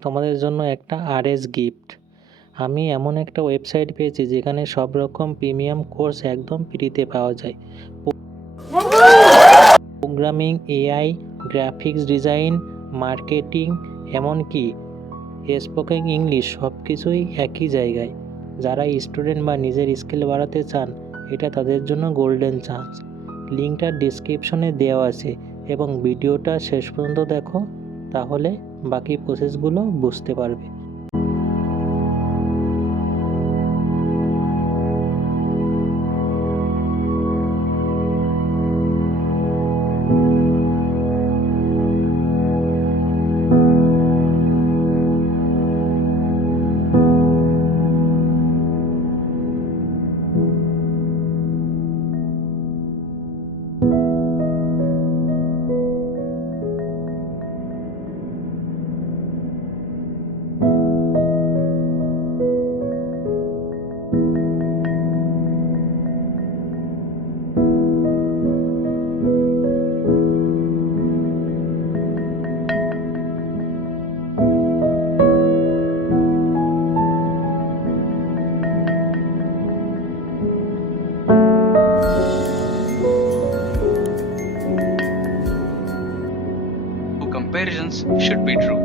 তোমাদের জন্য একটা আরএস গিফট। আমি এমন একটা ওয়েবসাইট পেয়েছি যেখানে সব রকম প্রিমিয়াম কোর্স একদম ফ্রিতে পাওয়া যায়। Programming, AI, graphics design, marketing, এমনকি স্পোকেন ইংলিশ সব কিছুই একই জায়গায়। যারা স্টুডেন্ট বা নিজের স্কিল বাড়াতে চান, এটা তাদের জন্য গোল্ডেন চান্স। লিঙ্কটা ডিসক্রিপশনে দেওয়া আছে এবং ভিডিওটা শেষ পর্যন্ত দেখো, তাহলে বাকি প্রসেসগুলো বুঝতে পারবে। Comparisons should be true.